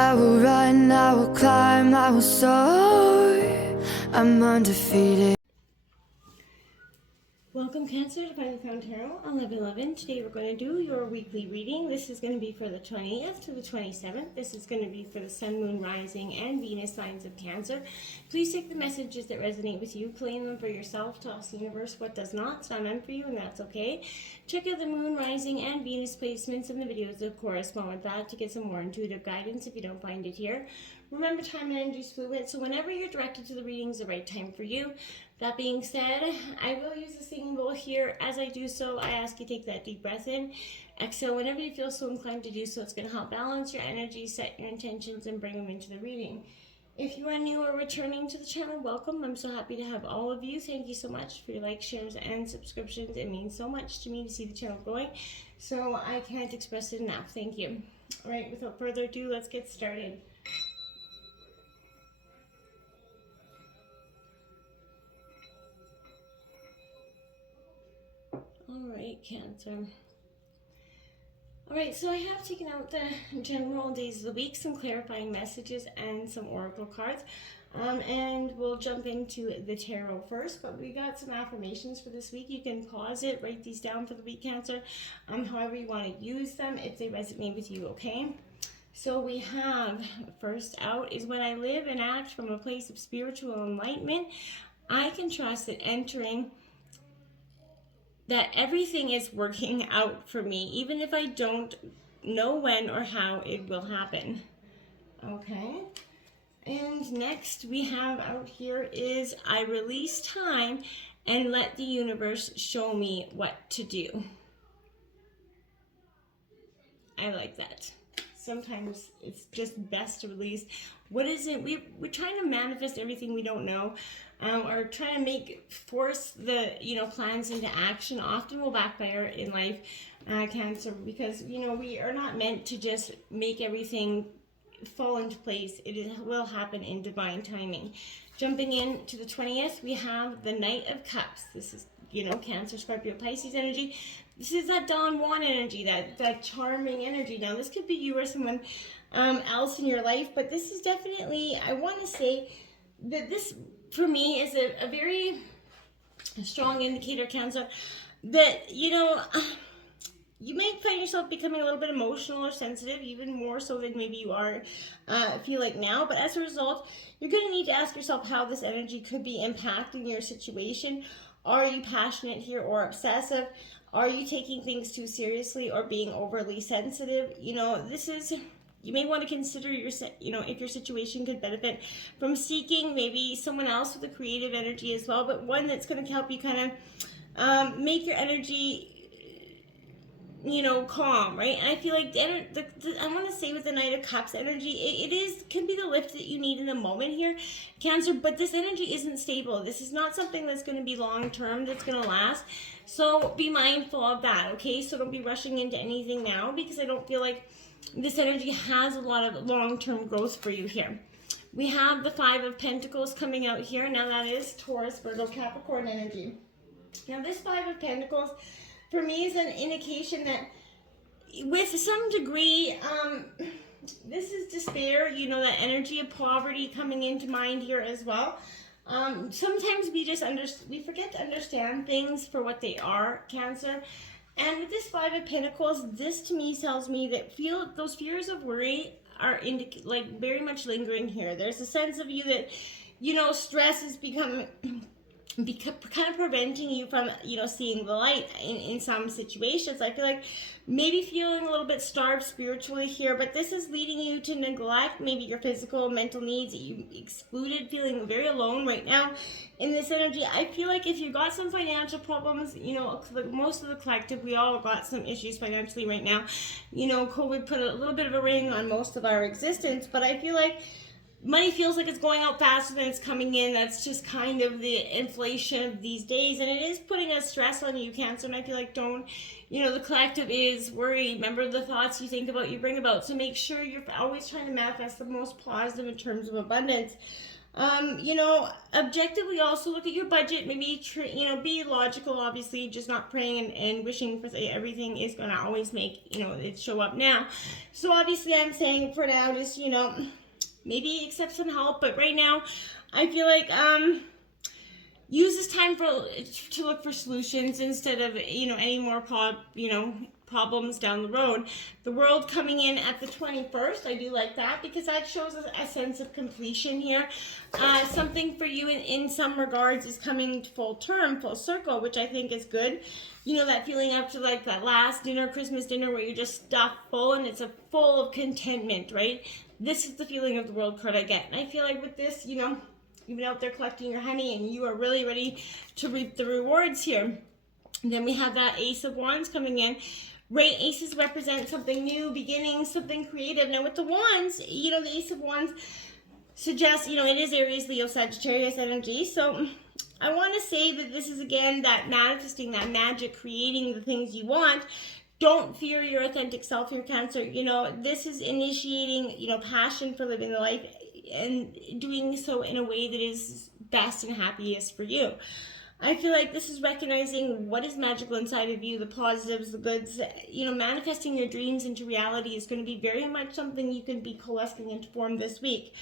I will run, I will climb, I will soar. I'm undefeated. Welcome, Cancer, to Finally Found Tarot on 11/11. Today we're going to do your weekly reading. This is going to be for the 20th to the 27th. This is going to be for the Sun, Moon, Rising, and Venus signs of Cancer. Please take the messages that resonate with you, claim them for yourself, toss the universe what does not. It's not meant for you, and that's okay. Check out the Moon, Rising, and Venus placements in the videos that correspond with that to get some more intuitive guidance if you don't find it here. Remember, time and energy is fluid, so whenever you're directed to the reading is the right time for you. That being said, I will use the singing bowl here. As I do so, I ask you to take that deep breath in. Exhale whenever you feel so inclined to do so. It's going to help balance your energy, set your intentions, and bring them into the reading. If you are new or returning to the channel, welcome. I'm so happy to have all of you. Thank you so much for your likes, shares, and subscriptions. It means so much to me to see the channel growing, so I can't express it enough. Thank you. All right, without further ado, let's get started. Alright, Cancer. Alright, so I have taken out the general days of the week, some clarifying messages, and some oracle cards. And we'll jump into the tarot first, but we got some affirmations for this week. You can pause it, write these down for the week, Cancer, however you want to use them, if they resonate with you, okay? So we have, first out is, when I live and act from a place of spiritual enlightenment, I can trust that everything is working out for me, even if I don't know when or how it will happen. Okay. And next we have out here is, I release time and let the universe show me what to do. I like that. Sometimes it's just best to release what isn't. We're trying to manifest everything we don't know, or trying to force the plans into action. Often will backfire in life, Cancer, because we are not meant to just make everything fall into place. Will happen in divine timing. Jumping in to the 20th, we have the Knight of Cups. This is Cancer, Scorpio, Pisces energy. This is that Don Juan energy, that charming energy. Now, this could be you or someone else in your life, but this is definitely, I want to say that this, for me, is a very strong indicator, Cancer, that, you may find yourself becoming a little bit emotional or sensitive, even more so than maybe you are feel like now. But as a result, you're going to need to ask yourself how this energy could be impacting your situation. Are you passionate here or obsessive? Are you taking things too seriously or being overly sensitive? This is, you may want to consider if your situation could benefit from seeking maybe someone else with a creative energy as well, but one that's going to help you kind of make your energy calm, right? And I feel like I want to say with the Knight of Cups energy, it can be the lift that you need in the moment here, Cancer, but this energy isn't stable. This is not something that's going to be long term, that's going to last. So be mindful of that, okay? So don't be rushing into anything now, because I don't feel like this energy has a lot of long-term growth for you here. We have the Five of Pentacles coming out here. Now that is Taurus, Virgo, Capricorn energy. Now this Five of Pentacles, for me, is an indication that with some degree, this is despair, that energy of poverty coming into mind here as well. Sometimes we forget to understand things for what they are, Cancer. And with this Five of Pentacles, this to me tells me that those fears of worry are very much lingering here. There's a sense of you that, stress is becoming kind of preventing you from seeing the light in some situations. I feel like maybe feeling a little bit starved spiritually here, but this is leading you to neglect maybe your physical and mental needs that you excluded, feeling very alone right now in this energy. I feel like if you got some financial problems, most of the collective, we all got some issues financially right now. COVID put a little bit of a ring on most of our existence, but I feel like money feels like it's going out faster than it's coming in. That's just kind of the inflation of these days, and it is putting a stress on you, Cancer. And I feel like the collective is worry. Remember, the thoughts you think about, you bring about. So make sure you're always trying to manifest the most positive in terms of abundance. You know, objectively also look at your budget. Maybe, you know, be logical, obviously, just not praying and wishing for everything is going to always make, you know, it show up now. So obviously I'm saying for now, just, you know, maybe accept some help. But right now, I feel like, use this time to look for solutions instead of, you know, any more problems down the road. The world coming in at the 21st, I do like that because that shows a sense of completion here. Something for you in some regards is coming to full circle, which I think is good. You know, that feeling after like that last dinner, Christmas dinner, where you're just stuffed full and it's a full of contentment, right? This is the feeling of the world card I get. And I feel like with this, you know, you've been out there collecting your honey and you are really ready to reap the rewards here. And then we have that Ace of Wands coming in. Right, aces represent something new, beginning, something creative. Now with the wands, you know, the Ace of Wands suggests, you know, it is Aries, Leo, Sagittarius energy. So I want to say that this is, again, that manifesting, that magic, creating the things you want. Don't fear your authentic self here, Cancer. You know, this is initiating, you know, passion for living the life and doing so in a way that is best and happiest for you. I feel like this is recognizing what is magical inside of you, the positives, the goods. You know, manifesting your dreams into reality is going to be very much something you can be coalescing into form this week.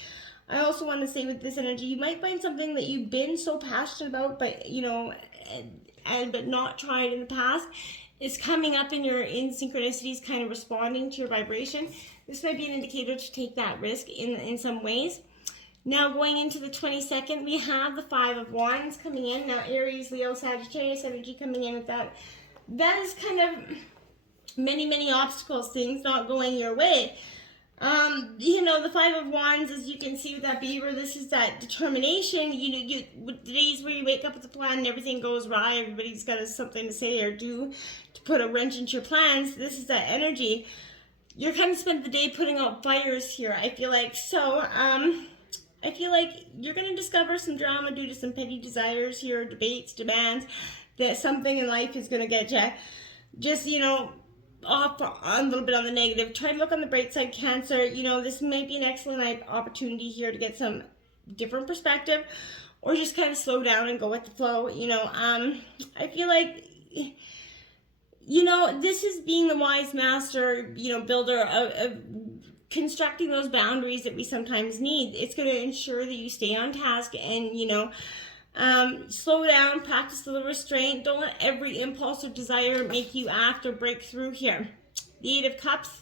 I also want to say with this energy, you might find something that you've been so passionate about, but, you know, but not tried in the past, is coming up in synchronicities, kind of responding to your vibration. This might be an indicator to take that risk in some ways. Now going into the 22nd, we have the Five of Wands coming in. Now Aries, Leo, Sagittarius energy coming in with that. That is kind of many obstacles, things not going your way. You know, the Five of Wands, as you can see with that beaver, this is that determination. You with the days where you wake up with a plan and everything goes awry, everybody's got something to say or do to put a wrench into your plans. This is that energy. You're kind of spent the day putting out fires here, I feel like. So, I feel like you're going to discover some drama due to some petty desires here, debates, demands, that something in life is going to get you just, you know, off a little bit on the negative. Try to look on the bright side, Cancer. You know, this might be an excellent opportunity here to get some different perspective or just kind of slow down and go with the flow. You know, I feel like, you know, this is being the wise master, you know, builder of constructing those boundaries that we sometimes need. It's going to ensure that you stay on task and, you know, slow down, practice a little restraint. Don't let every impulse or desire make you act or break through here. The Eight of Cups.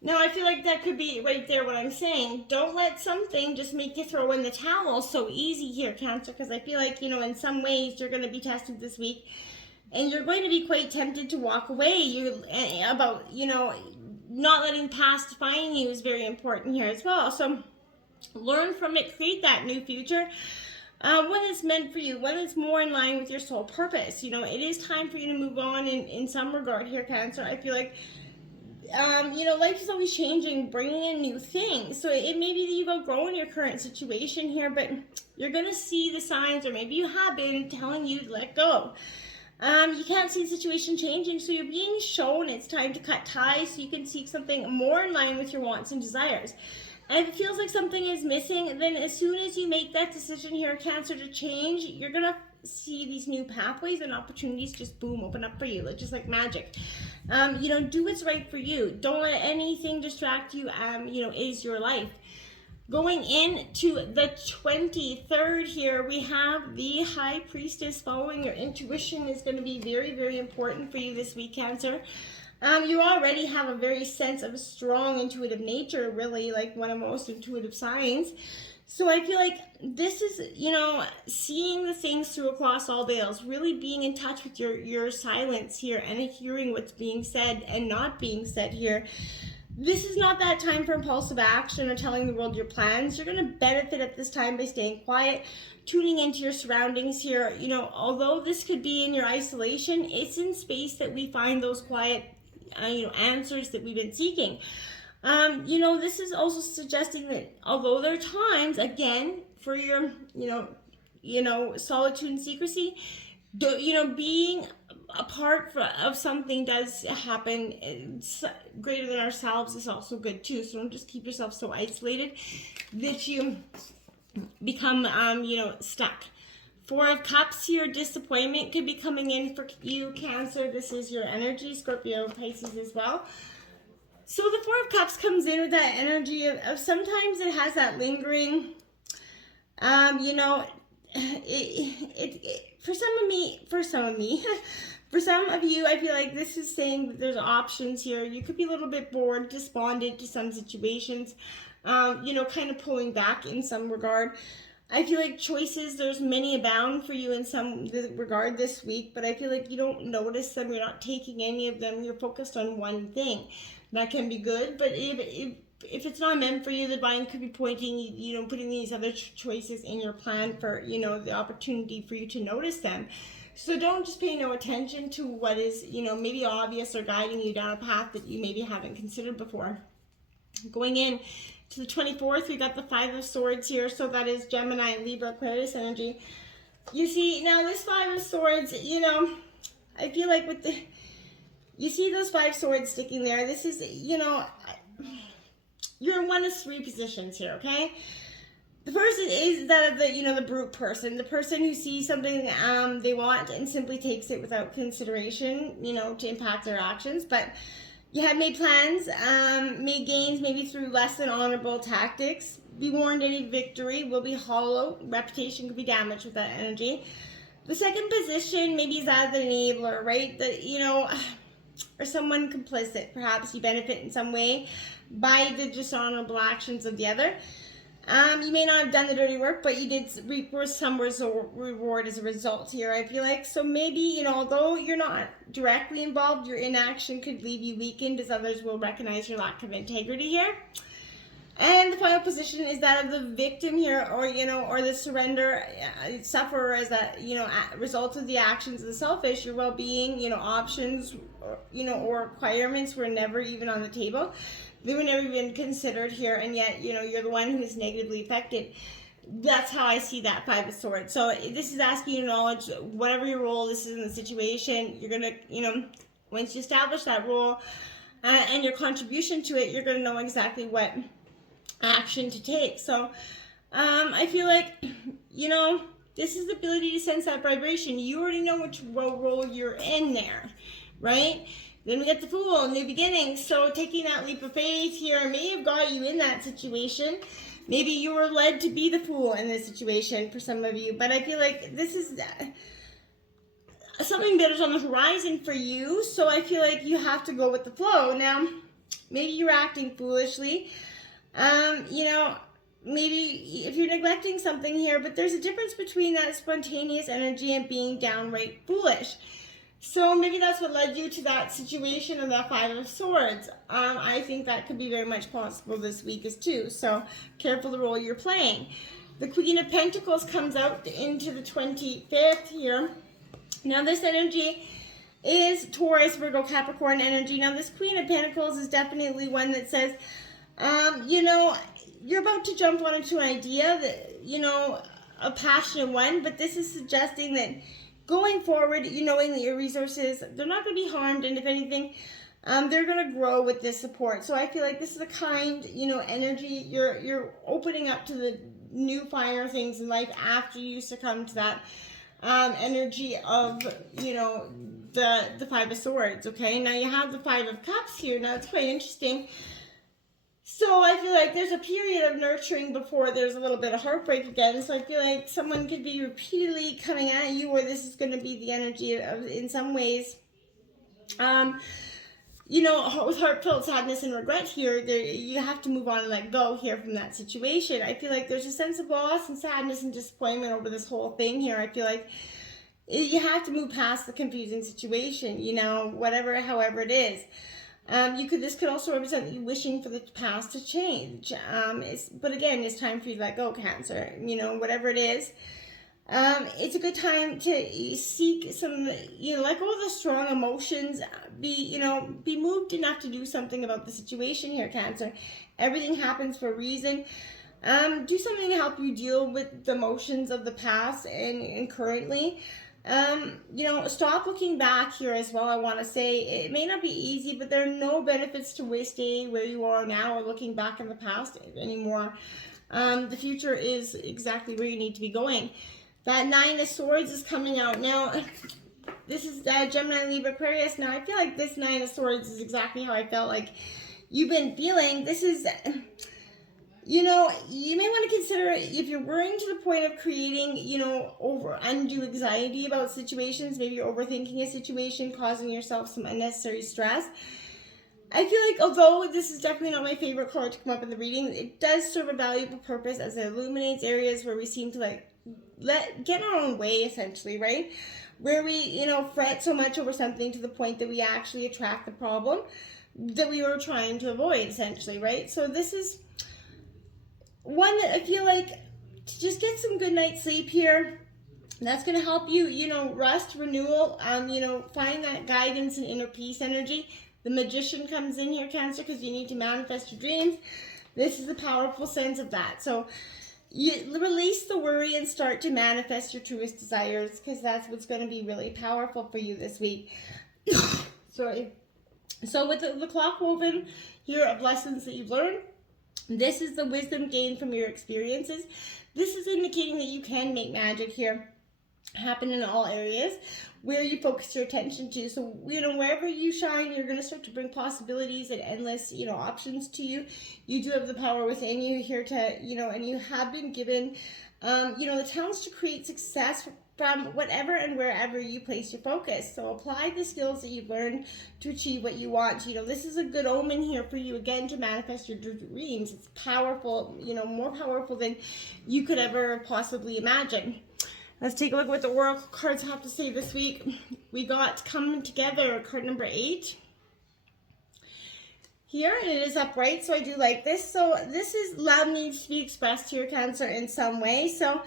Now, I feel like that could be right there what I'm saying. Don't let something just make you throw in the towel so easy here, Cancer, because I feel like, you know, in some ways you're going to be tested this week and you're going to be quite tempted to walk away. About, you know, not letting past define you is very important here as well. So learn from it, create that new future. When it's meant for you, when it's more in line with your soul purpose. You know, it is time for you to move on in some regard here, Cancer. I feel like, you know, life is always changing, bringing in new things. So it may be that you've outgrown your current situation here, but you're going to see the signs, or maybe you have been telling you to let go. You can't see the situation changing, so you're being shown it's time to cut ties so you can seek something more in line with your wants and desires. And if it feels like something is missing, then as soon as you make that decision here, Cancer, to change, you're going to see these new pathways and opportunities just boom, open up for you, just like magic. You know, do what's right for you. Don't let anything distract you. You know, it is your life. Going into the 23rd here, we have the High Priestess. Following your intuition is going to be very important for you this week, Cancer. You already have a very sense of a strong intuitive nature, really like one of most intuitive signs. So I feel like this is, you know, seeing the things through across all veils, really being in touch with your silence here and hearing what's being said and not being said here. This is not that time for impulsive action or telling the world your plans. You're going to benefit at this time by staying quiet, tuning into your surroundings here. You know, although this could be in your isolation, it's in space that we find those quiet, you know, answers that we've been seeking. You know, this is also suggesting that although there are times, again, for your, you know, solitude and secrecy, you know, being a part of something does happen. It's greater than ourselves is also good too. So don't just keep yourself so isolated that you become, stuck. Four of Cups here, disappointment could be coming in for you, Cancer. This is your energy, Scorpio, Pisces as well. So the Four of Cups comes in with that energy of sometimes it has that lingering, for some of you, I feel like this is saying that there's options here. You could be a little bit bored, despondent to some situations, kind of pulling back in some regard. I feel like choices, there's many abound for you in some regard this week, but I feel like you don't notice them. You're not taking any of them. You're focused on one thing. That can be good, but if it's not meant for you, the divine could be pointing, putting these other choices in your plan for, the opportunity for you to notice them. So don't just pay no attention to what is, maybe obvious or guiding you down a path that you maybe haven't considered before. Going in to the 24th, we got the Five of Swords here, so that is Gemini, Libra, Aquarius energy. You see, now this Five of Swords, I feel like you see those 5 swords sticking there. This is, you're in one of 3 positions here, okay? The person is that of the brute person, the person who sees something they want and simply takes it without consideration, to impact their actions. But you have made plans, made gains, maybe through less than honorable tactics. Be warned, any victory will be hollow. Reputation could be damaged with that energy. The second position maybe is that of the enabler, right? Or someone complicit. Perhaps you benefit in some way by the dishonorable actions of the other. You may not have done the dirty work, but you did reap some reward as a result here, I feel like. So maybe, although you're not directly involved, your inaction could leave you weakened, as others will recognize your lack of integrity here. And the final position is that of the victim here, or the surrender, sufferer as a, result of the actions of the selfish. Your well-being, options, or requirements were never even on the table. They were never even considered here, and yet, you're the one who is negatively affected. That's how I see that Five of Swords. So this is asking you to acknowledge whatever your role this is in the situation. You're going to, once you establish that role and your contribution to it, you're going to know exactly what action to take. So I feel like, this is the ability to sense that vibration. You already know which role you're in there, right? Then we get the Fool, new beginnings. So taking that leap of faith here may have got you in that situation. Maybe you were led to be the Fool in this situation for some of you. But I feel like this is something that is on the horizon for you. So I feel like you have to go with the flow. Now, maybe you're acting foolishly. Maybe if you're neglecting something here. But there's a difference between that spontaneous energy and being downright foolish. So maybe that's what led you to that situation of that Five of Swords. I think that could be very much possible this week as too. So careful the role you're playing. The Queen of Pentacles comes out into the 25th here. Now this energy is Taurus, Virgo, Capricorn energy. Now this Queen of Pentacles is definitely one that says, you're about to jump onto an idea that, a passionate one, but this is suggesting that going forward, knowing that your resources, they're not going to be harmed, and if anything, they're going to grow with this support. So I feel like this is a kind, energy. You're opening up to the new fire things in life after you succumb to that energy of, the Five of Swords. Okay, now you have the Five of Cups here. Now it's quite interesting. So I feel like there's a period of nurturing before there's a little bit of heartbreak again. So I feel like someone could be repeatedly coming at you, or this is going to be the energy of, in some ways, with heartfelt sadness and regret here, you have to move on and let go here from that situation. I feel like there's a sense of loss and sadness and disappointment over this whole thing here. I feel like you have to move past the confusing situation, however it is. This could also represent you wishing for the past to change. But again, it's time for you to let go, Cancer. Whatever it is. It's a good time to seek some, let go of the strong emotions. Be moved enough to do something about the situation here, Cancer. Everything happens for a reason. Do something to help you deal with the emotions of the past and currently. Stop looking back here as well. I want to say it may not be easy, but there are no benefits to staying where you are now or looking back in the past anymore. The future is exactly where you need to be going. That Nine of Swords is coming out. Now, this is Gemini, Libra, Aquarius. Now, I feel like this Nine of Swords is exactly how I felt like you've been feeling. This is, you know, you may want to consider if you're worrying to the point of creating, you know, undue anxiety about situations, maybe you're overthinking a situation, causing yourself some unnecessary stress. I feel like although this is definitely not my favorite card to come up in the reading, it does serve a valuable purpose as it illuminates areas where we seem to like get in our own way, essentially, right? Where we, you know, fret so much over something to the point that we actually attract the problem that we were trying to avoid, essentially, right? So this is one that I feel like to just get some good night's sleep here. That's going to help you, you know, rest, renewal, you know, find that guidance and inner peace energy. The Magician comes in here, Cancer, because you need to manifest your dreams. This is a powerful sense of that. So you release the worry and start to manifest your truest desires, because that's what's going to be really powerful for you this week. Sorry. So with the clock woven here of lessons that you've learned, this is the wisdom gained from your experiences. This is indicating that you can make magic here happen in all areas where you focus your attention to. So, you know, wherever you shine, you're going to start to bring possibilities and endless, you know, options to you. You do have the power within you here to, you know, and you have been given, you know, the talents to create success from whatever and wherever you place your focus. So apply the skills that you've learned to achieve what you want. You know, this is a good omen here for you, again, to manifest your dreams. It's powerful, you know, more powerful than you could ever possibly imagine. Let's take a look at what the Oracle cards have to say this week. We got Coming Together, card number 8. Here, and it is upright, so I do like this. So this is love needs to be expressed here, Cancer, in some way. So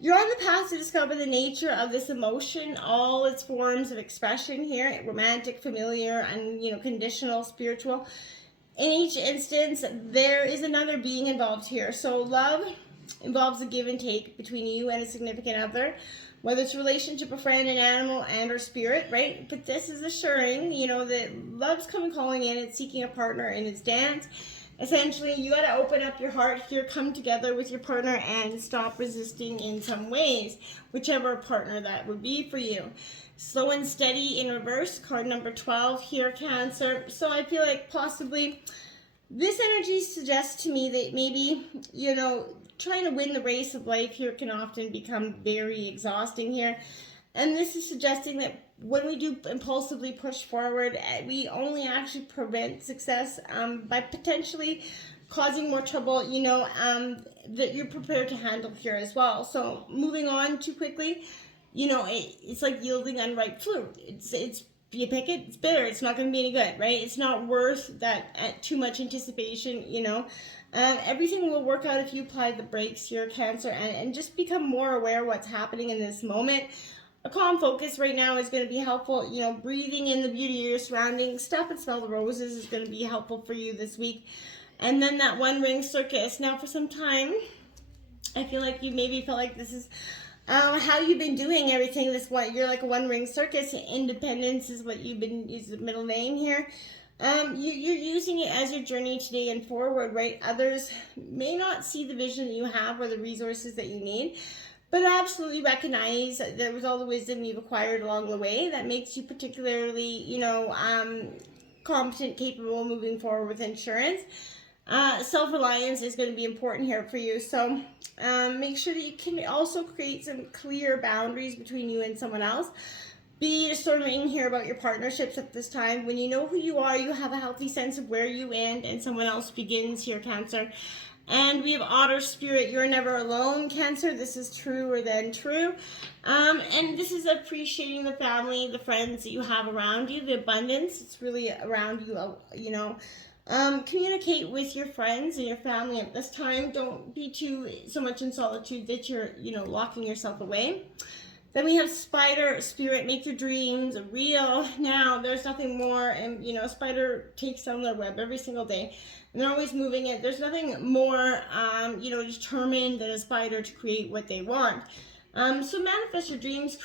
you're on the path to discover the nature of this emotion, all its forms of expression here, romantic, familiar, and, you know, conditional, spiritual. In each instance, there is another being involved here. So love involves a give and take between you and a significant other, whether it's a relationship, a friend, an animal, and or spirit, right? But this is assuring, you know, that love's calling in, it's seeking a partner in its dance. Essentially, you got to open up your heart here, come together with your partner, and stop resisting in some ways, whichever partner that would be for you. Slow and steady in reverse, card number 12 here, Cancer. So I feel like possibly this energy suggests to me that maybe, you know, trying to win the race of life here can often become very exhausting here. And this is suggesting that when we do impulsively push forward, we only actually prevent success by potentially causing more trouble, you know, that you're prepared to handle here as well. So moving on too quickly, you know, it's like yielding unripe fruit. It's you pick it, it's bitter, it's not going to be any good, right? It's not worth that too much anticipation, you know. Everything will work out if you apply the brakes here, Cancer, and just become more aware of what's happening in this moment. A calm focus right now is going to be helpful. You know, breathing in the beauty of your surroundings, stop and smell the roses is going to be helpful for you this week. And then that one ring circus. Now for some time, I feel like you maybe felt like this is how you've been doing everything. You're like a one ring circus. Independence is what you've been, is the middle name here. You're using it as your journey today and forward, right? Others may not see the vision that you have or the resources that you need, but absolutely recognize that with all the wisdom you've acquired along the way, that makes you particularly, you know, competent, capable moving forward with insurance. Self-reliance is going to be important here for you. So make sure that you can also create some clear boundaries between you and someone else. Be discerning here about your partnerships at this time. When you know who you are, you have a healthy sense of where you end and someone else begins here, Cancer. And we have Otter Spirit. You're never alone, Cancer. This is truer than true. And this is appreciating the family, the friends that you have around you, the abundance. It's really around you, you know. Communicate with your friends and your family at this time. Don't be so much in solitude that you're, you know, locking yourself away. Then we have Spider Spirit, make your dreams real. Now, there's nothing more, and, you know, Spider takes down their web every single day, and they're always moving it. There's nothing more, you know, determined than a spider to create what they want. So manifest your dreams,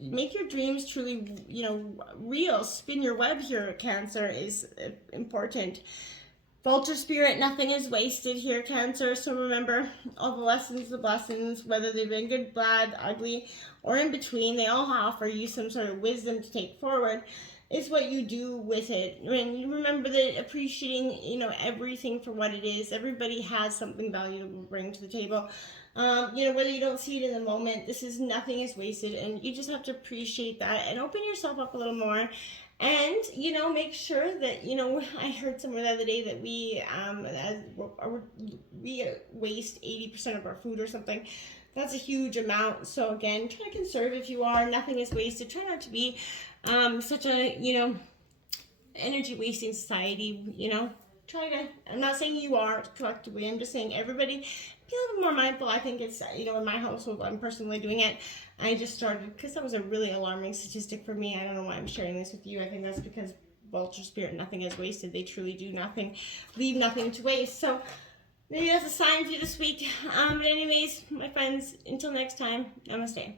make your dreams truly, you know, real. Spin your web here, Cancer, is important. Vulture spirit, nothing is wasted here, Cancer. So remember, all the lessons, the blessings, whether they've been good, bad, ugly, or in between, they all offer you some sort of wisdom to take forward. Is what you do with it. And remember that appreciating, everything for what it is. Everybody has something valuable to bring to the table. Whether you don't see it in the moment, nothing is wasted, and you just have to appreciate that and open yourself up a little more. And make sure that I heard somewhere the other day that we waste 80% of our food or something. That's a huge amount. So again, try to conserve if you are. Nothing is wasted. Try not to be such a energy wasting society. Try to. I'm not saying you are collectively. I'm just saying everybody be a little more mindful. I think it's in my household, I'm personally doing it. I just started because that was a really alarming statistic for me. I don't know why I'm sharing this with you. I think that's because vulture spirit, nothing is wasted. They truly do nothing, leave nothing to waste. So maybe that's a sign for you this week. But anyways, my friends, until next time, namaste.